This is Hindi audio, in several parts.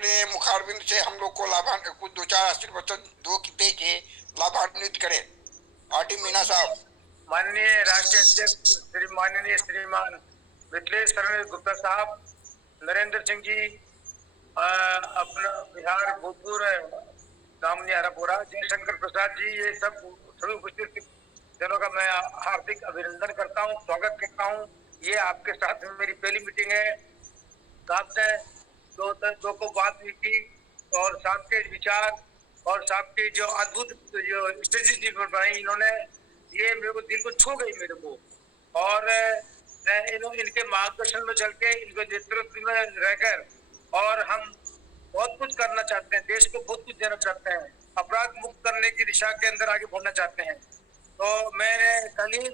अपने मुखारबिंद से हम लोग को लाभान्वित कुछ 2-4 आशीर्वचन दे के लाभान्वित करें। आरटी मीना साहब। माननीय राष्ट्रीय अध्यक्ष माननीय श्रीमान मिथिलेश शरण गुप्ता साहब, नरेंद्र सिंह जी, अपना बिहार भूतपूर्व दामनी हरापुरा, जयशंकर प्रसाद जी, ये सब सभी उपस्थित जनों का मैं हार्दिक अभिनंदन करता हूँ, स्वागत करता हूँ। ये आपके साथ में मेरी पहली मीटिंग है। आपसे दो को बात हुई थी और साहब के विचार और साहब की जो अद्भुत जो स्ट्रेटेजी बनाई इन्होंने, ये मेरे को दिल को छू गई मेरे को। और इनके मार्गदर्शन में चल के, इनके नेतृत्व में रहकर और हम बहुत कुछ करना चाहते हैं, देश को बहुत कुछ देना चाहते हैं, अपराध मुक्त करने की दिशा के अंदर आगे बढ़ना चाहते हैं। तो मैंने कल ही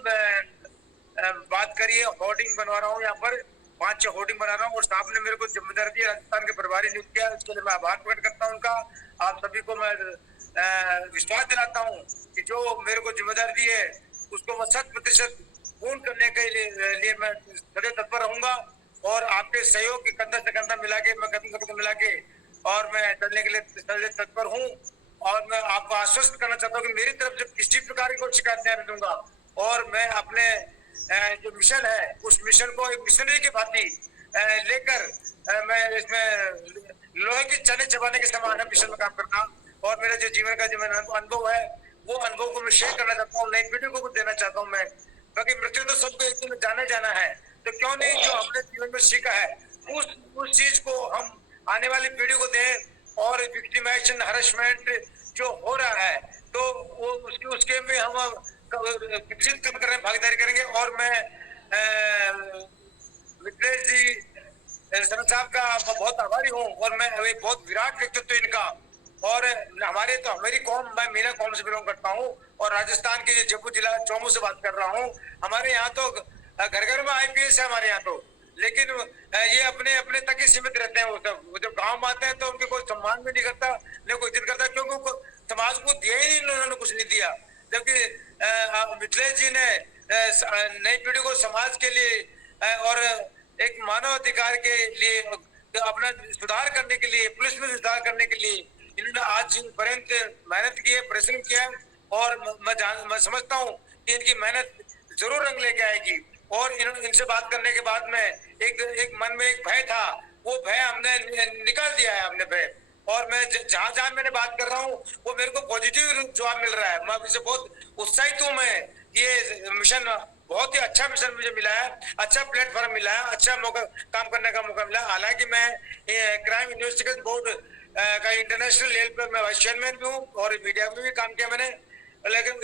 बात करी है, होर्डिंग बनवा रहा हूँ, यहाँ पर 5-6 होर्डिंग बना रहा हूँ और साहब ने मेरे को जिम्मेदारी दी, राजस्थान के प्रभारी नियुक्त किया, इसके लिए मैं आभार प्रकट करता हूँ उनका। आप सभी को मैं विश्वास दिलाता हूँ कि जो मेरे को जिम्मेदारी दी है उसको मैं 100% पूर्ण करने के लिए मैं सदैव तत्पर रहूंगा और आपके सहयोग के कंधा से कंधा मिला के, मैं कदम से कदम मिला के और मैं चलने के लिए सदैव तत्पर हूँ। और मैं आपको आश्वस्त करना चाहता हूँ कि मेरी तरफ से किसी प्रकार की कोई शिकायत नहीं दूंगा और मैं अपने जो मिशन है उस मिशन को एक मिशनरी की भांति लेकर मैं इसमें लोहे की चने चबाने के समान है मिशन में काम करना। और मेरे जो जीवन का जो अनुभव है वो अनुभव को मैं शेयर करना चाहता हूँ, नई पीढ़ी को देना चाहता हूँ मैं, क्योंकि मृत्यु तो सबको एक दिन जाने जाना है। तो क्यों नहीं जो हमने जीवन में सीखा है उस चीज को हम आने वाली पीढ़ी को दें। और विक्टिमाइजेशन हरेसमेंट जो हो रहा है तो वो उसके में हम विकसित कर रहे हैं, भागीदारी करेंगे। और मैं मिथिलेश जी शरण साहब का बहुत आभारी हूँ और मैं बहुत विराट व्यक्तित्व इनका। और हमारे तो हमारी कौम, मैं मीना कौम से बिलोंग करता हूँ और राजस्थान के जयपुर जिला चौमू से बात कर रहा हूँ। हमारे यहाँ तो घर घर में आईपीएस है हमारे यहाँ तो, लेकिन ये अपने अपने तक ही सीमित रहते हैं। वो सब जब गाँव में आते हैं तो उनके कोई सम्मान भी नहीं करता, न कोई इज्जत करता, क्योंकि समाज को दिया ही नहीं, उन्होंने कुछ नहीं दिया। जबकि मिथिलेश जी ने नई पीढ़ी को समाज के लिए और एक मानव अधिकार के लिए अपना सुधार करने के लिए, पुलिस में सुधार करने के लिए इन्होंने आज पर्यंत मेहनत की है, परिश्रम किया है। और मैं समझता हूँ कि इनकी मेहनत जरूर रंग लेके आएगी। और इनसे बात करने के बाद में एक मन में एक भय था, वो भय हमने निकाल दिया है, हमने भय। और मैं जहां जहां मैंने बात कर रहा हूँ वो मेरे को पॉजिटिव जवाब मिल रहा है। मैं इससे बहुत उत्साहित हूँ। मैं ये मिशन बहुत ही अच्छा मिशन मुझे मिला है, अच्छा प्लेटफॉर्म मिला है, अच्छा मौका, काम करने का मौका मिला। हालांकि मैं क्राइम इन्वेस्टिगेशन बोर्ड का इंटरनेशनल लेवल पर मैं वाइस चेयरमैन भी हूँ और मीडिया में भी काम किया मैंने, लेकिन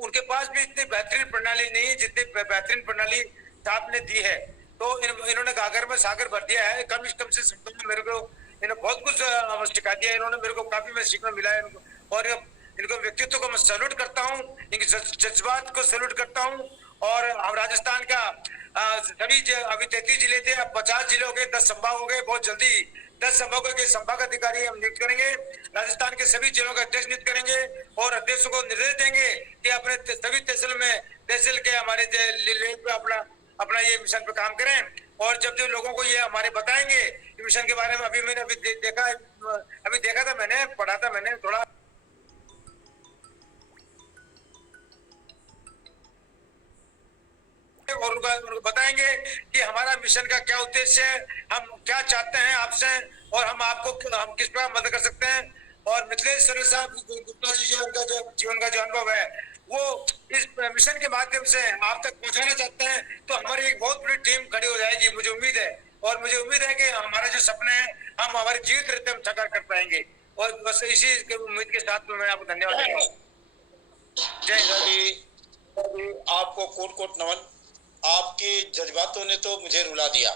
उनके पास भी इतनी बेहतरीन प्रणाली नहीं है जितनी बेहतरीन प्रणाली साहब ने दी है। तो इन्होंने गागर में सागर भर दिया है। कम से शब्दों में मेरे को इन्होंने बहुत कुछ सिखा दिया। इन्होंने मेरे को काफी मैं सीखने मिला है इनको। और इनको व्यक्तित्व को मैं सैल्यूट करता हूँ, इनके जज्बात को सैल्यूट करता हूँ। और हम राजस्थान का सभी अभी 33 जिले थे, अब 50 जिले हो गए, 10 संभाग हो गए। बहुत जल्दी 10 संभागों के संभाग अधिकारी हम नियुक्त करेंगे, राजस्थान के सभी जिलों का अध्यक्ष नियुक्त करेंगे और अध्यक्षों को निर्देश देंगे कि अपने सभी तहसील के हमारे लेवल पे अपना अपना ये मिशन पे काम करें। और जब जब लोगों को ये हमारे बताएंगे मिशन के बारे में, अभी मैंने देखा था, मैंने पढ़ा था, मैंने थोड़ा और उनको बताएंगे कि हमारा मिशन का क्या उद्देश्य है, हम क्या चाहते हैं आपसे और हम किस प्रकार मदद कर सकते हैं। और मिथिलेश शरण साहब गुप्ता जी उनका जो जीवन का जो अनुभव है वो इस मिशन के माध्यम से आप तक पहुंचाना चाहते हैं, तो हमारी एक बहुत बड़ी टीम खड़ी हो जाएगी, मुझे उम्मीद है। और मुझे उम्मीद है कि हमारे जो सपने हैं हम हमारे जीवित रहते हम साकार कर पाएंगे। और बस इसी उम्मीद के साथ में मैं आपको धन्यवाद देता हूँ। जय जी, आपको कोट कोट नमन। आपके जज्बातों ने तो मुझे रुला दिया।